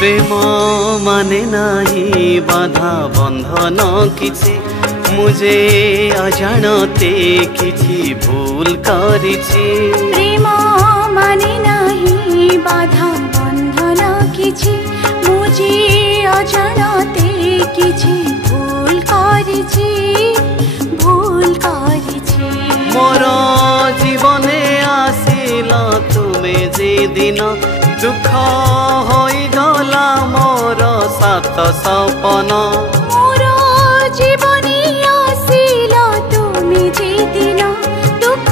प्रेम माने नाही बाधा बंधन किछि मुझे अजाणते किछि भूल करिछि। प्रेम माने नाही बाधा बंधन किछि मुझे अजाणते किछि भूल करिछि मोर जीवने आसिला तुमे जे दिन दुख होई गला मोर सात सपन। मोर जीवने आसिला तुमे जे दिन दुख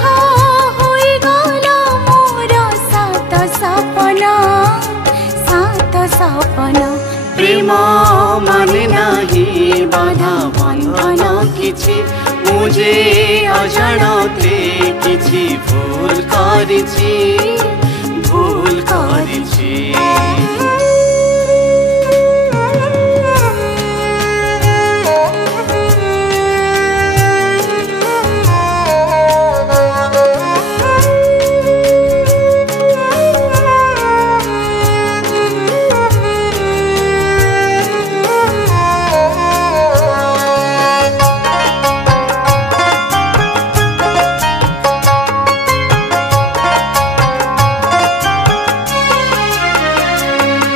होई गला मोर सात सपन प्रेम माने नाही बाधा बंधन किछि मुझे अजाणते किछि भूल करिछि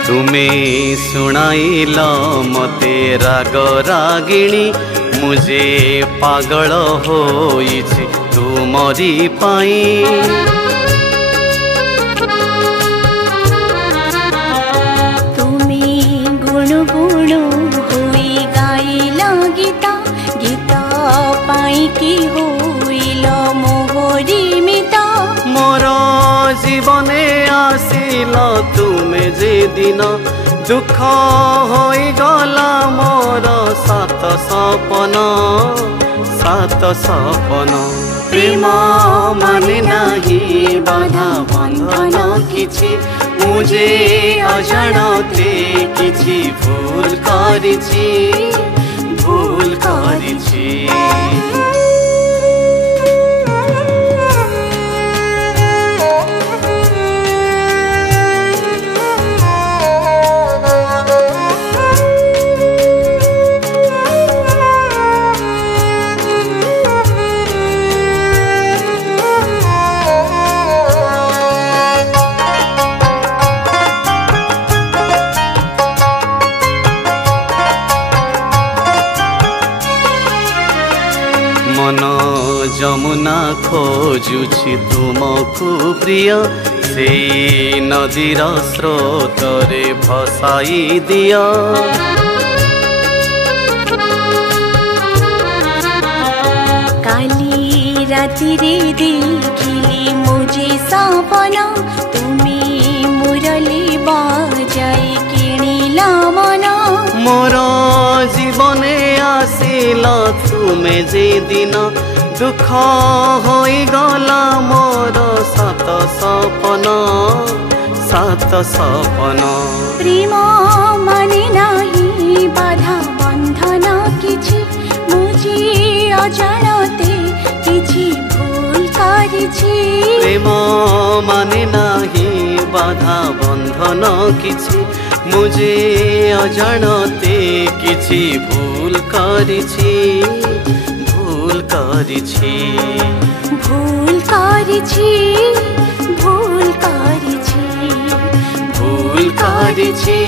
तुमे सुनाइल मते राग रागिणी मुझे पागल होइछि तुमरी पाई। तुमे गुणु गुणु होई गाइल गीता गीता पाई कि होइल मोहरी मिता। मोर जीवने आसिला तुमे जे दिन दुख होई गला मोर सात सपन। प्रेम माने नाही बाधा बंधन किछि मुझे अजाणते किछि भूल करिछि मन जमुना खोजुछि तुमको प्रिय से नदीर स्रोतरे भसाई दिया। काली राति रे देखिली मुझे सपन तुमे मुरली बजाई किणिला मन। मोर जीवने आसिला तुमे जे दिन दुख होई गला मोर सात सपन। प्रेम माने नाही बाधा बंधन किछि मुझे अजाणते किछि भूल करिछि। प्रेम माने नाही बाधा बंधन किछि मुझे अजाणते किछि भूल करिछि भूल करिछि।